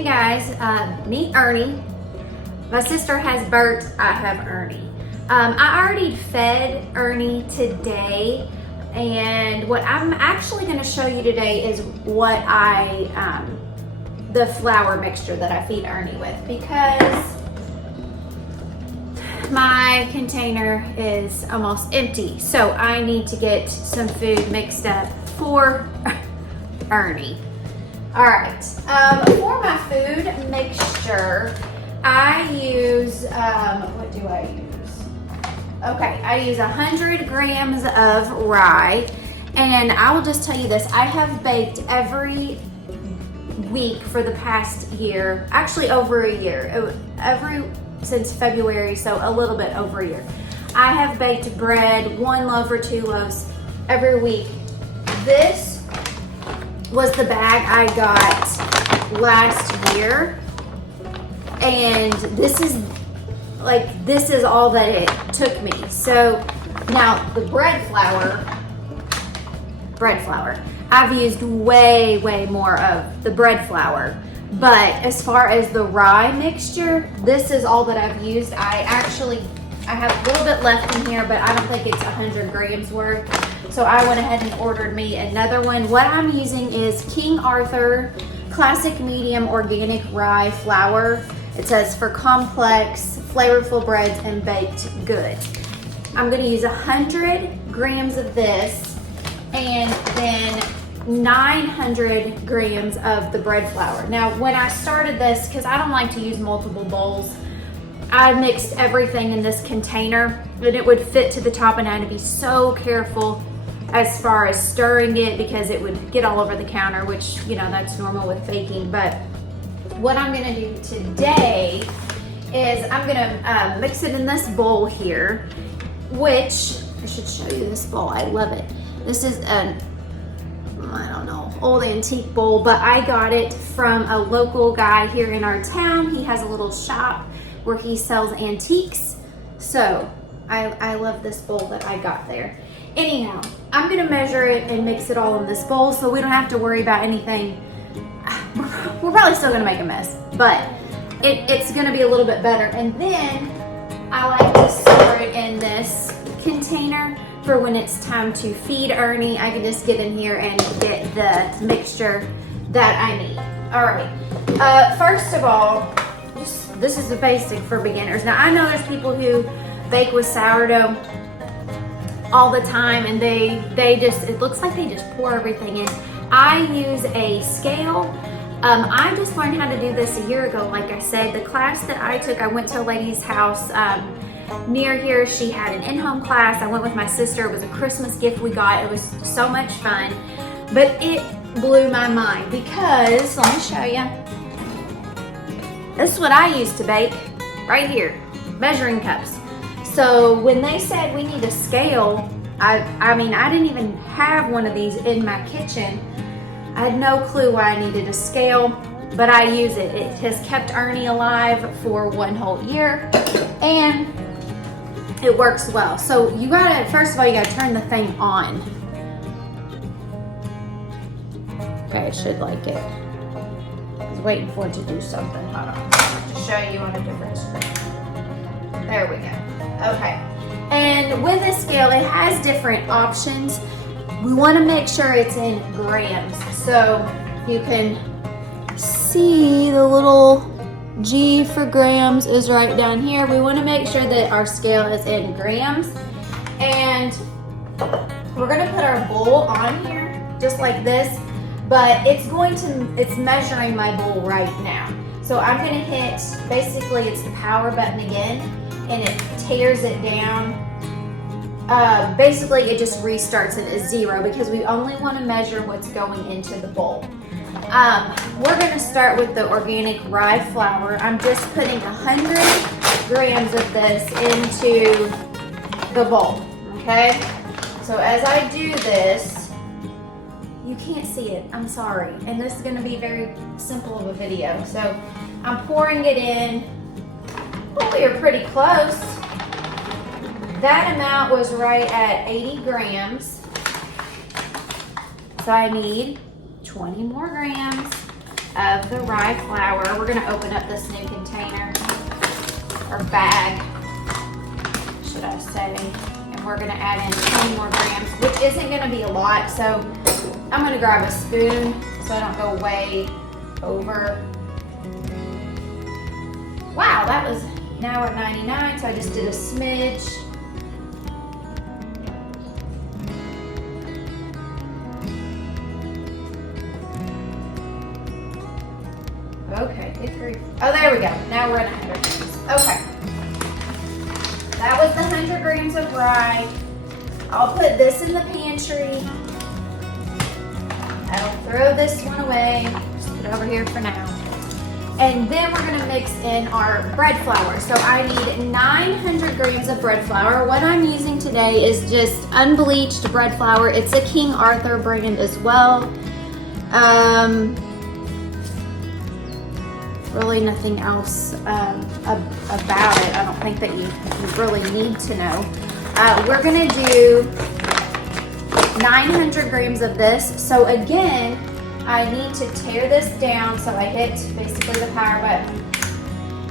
Hey guys, meet Ernie. My sister has Bert, I have Ernie. I already fed Ernie today, and what I'm actually going to show you today is what the flour mixture that I feed Ernie with, because my container is almost empty. So I need to get some food mixed up for Ernie. All right, for my food mixture, I use, what do I use? Okay, I use 100 grams of rye, and I will just tell you this, I have baked every week for the past year, actually over a year, since February, so a little bit over a year. I have baked bread, 1 loaf or 2 loaves every week. This was the bag I got last year, and this is all that it took me. So now the bread flour, I've used way more of the bread flour, but as far as the rye mixture, this is all that I've used. I have a little bit left in here, but I don't think it's 100 grams worth. So I went ahead and ordered me another one. What I'm using is King Arthur Classic Medium Organic Rye Flour. It says for complex, flavorful breads and baked goods. I'm gonna use 100 grams of this and then 900 grams of the bread flour. Now, when I started this, because I don't like to use multiple bowls, I mixed everything in this container and it would fit to the top, and I had to be so careful as far as stirring it because it would get all over the counter, which, you know, that's normal with baking. But what I'm gonna do today is I'm gonna mix it in this bowl here, which I should show you this bowl. I love it. This is an, I don't know, old antique bowl, but I got it from a local guy here in our town. He has a little shop where he sells antiques. So I love this bowl that I got there. Anyhow, I'm gonna measure it and mix it all in this bowl so we don't have to worry about anything. We're probably still gonna make a mess, but it's gonna be a little bit better. And then I like to store it in this container for when it's time to feed Ernie. I can just get in here and get the mixture that I need. All right, first of all, this is the basic for beginners. Now, I know there's people who bake with sourdough all the time, and they just, it looks like they just pour everything in. I use a scale. I just learned how to do this a year ago. Like I said, the class that I took, I went to a lady's house near here. She had an in-home class. I went with my sister. It was a Christmas gift we got. It was so much fun, but it blew my mind because, let me show you. This is what I used to bake right here, measuring cups. So when they said we need a scale, I mean, I didn't even have one of these in my kitchen. I had no clue why I needed a scale, but I use it. It has kept Ernie alive for 1 whole year, and it works well. So you gotta, first of all, you gotta turn the thing on. Okay, it should like it. I was waiting for it to do something. Hold on, to show you on a different screen. There we go. Okay, and with this scale, it has different options. We want to make sure it's in grams. So you can see the little G for grams is right down here. We want to make sure that our scale is in grams. And we're going to put our bowl on here just like this, but it's measuring my bowl right now. So I'm going to hit, basically it's the power button again, and it tears it down. Basically it just restarts it at 0 because we only want to measure what's going into the bowl. We're going to start with the organic rye flour. I'm just putting 100 grams of this into the bowl, okay? So as I do this, you can't see it, I'm sorry. And this is going to be very simple of a video. So I'm pouring it in. Oh, we are pretty close. That amount was right at 80 grams. So I need 20 more grams. of the rye flour. We're gonna open up this new container, or bag, should I say. And we're gonna add in 20 more grams, which isn't gonna be a lot. So I'm gonna grab a spoon so I don't go way over. Wow, that was, now we're at 99, so I just did a smidge. Okay, good grief. Oh, there we go. Now we're at 100 grams. Okay. That was the 100 grams of rye. I'll put this in the pantry. I'll throw this one away. Just put it over here for now. And then we're gonna mix in our bread flour. So I need 900 grams of bread flour. What I'm using today is just unbleached bread flour. It's a King Arthur brand as well. Really nothing else about it. I don't think that you really need to know. We're gonna do 900 grams of this. So again, I need to tear this down. So I hit basically the power button.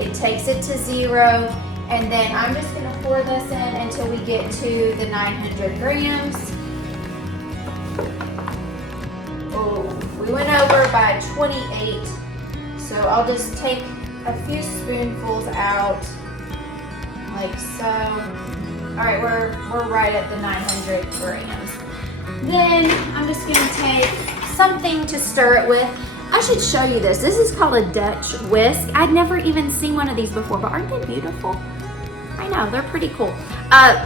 It takes it to 0. And then I'm just gonna pour this in until we get to the 900 grams. Oh, we went over by 28. So I'll just take a few spoonfuls out, like so. All right, we're right at the 900 grams. Then I'm just gonna take something to stir it with. I should show you this. This is called a Dutch whisk. I'd never even seen one of these before, but aren't they beautiful? I know, they're pretty cool.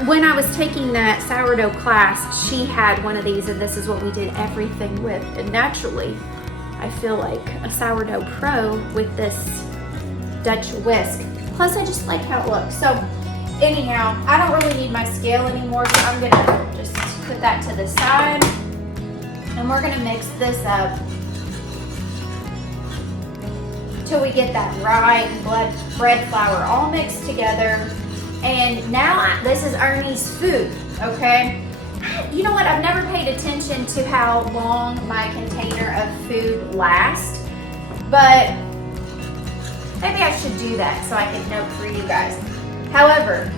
When I was taking that sourdough class, she had one of these, and this is what we did everything with. And naturally, I feel like a sourdough pro with this Dutch whisk. Plus, I just like how it looks. So anyhow, I don't really need my scale anymore, so I'm gonna just put that to the side. And we're gonna mix this up till we get that rye and bread flour all mixed together. And now this is Ernie's food, okay? You know what, I've never paid attention to how long my container of food lasts, but maybe I should do that so I can note for you guys. However,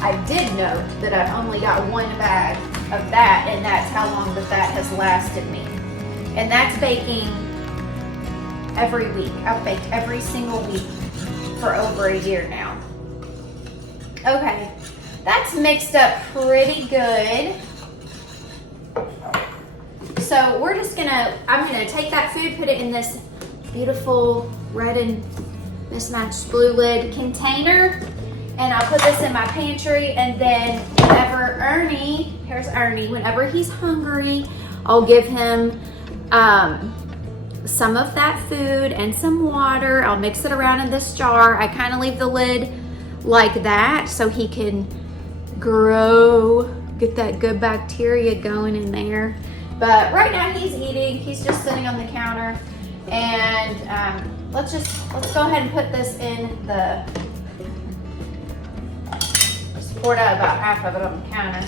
I did note that I've only got one bag of that, and that's how long that has lasted me. And that's baking every week. I've baked every single week for over a year now. Okay. That's mixed up pretty good. So we're just I'm gonna take that food, put it in this beautiful red and mismatched blue lid container, and I'll put this in my pantry, and then whenever here's Ernie, whenever he's hungry, I'll give him some of that food and some water. I'll mix it around in this jar. I kind of leave the lid like that so he can grow, get that good bacteria going in there. But right now he's eating. He's just sitting on the counter, and let's go ahead and put this in the. Just poured out about half of it on the counter.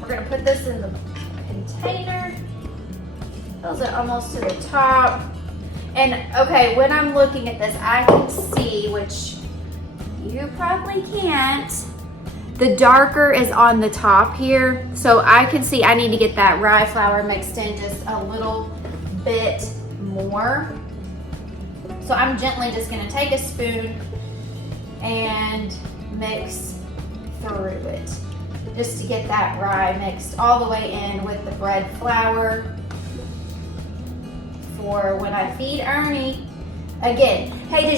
We're gonna put this in the container. Fills it almost to the top. And okay, when I'm looking at this, I can see, which you probably can't. The darker is on the top here, so I can see I need to get that rye flour mixed in just a little bit more. So I'm gently just gonna take a spoon and mix through it, just to get that rye mixed all the way in with the bread flour for when I feed Ernie. Again, hey, do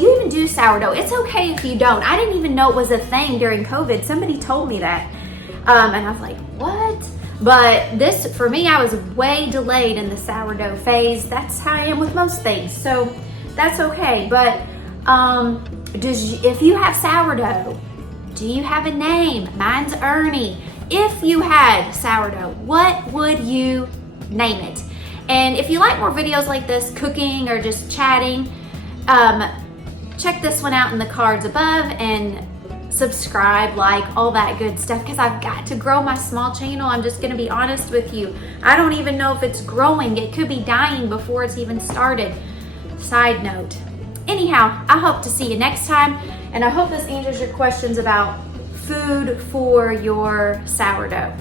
you even do sourdough? It's okay if you don't. I didn't even know it was a thing during COVID. Somebody told me that. And I was like, what? But this, for me, I was way delayed in the sourdough phase. That's how I am with most things. So that's okay. But if you have sourdough, do you have a name? Mine's Ernie. If you had sourdough, what would you name it? And if you like more videos like this, cooking or just chatting, check this one out in the cards above and subscribe, like, all that good stuff, because I've got to grow my small channel. I'm just gonna be honest with you. I don't even know if it's growing. It could be dying before it's even started. Side note. Anyhow, I hope to see you next time, and I hope this answers your questions about food for your sourdough.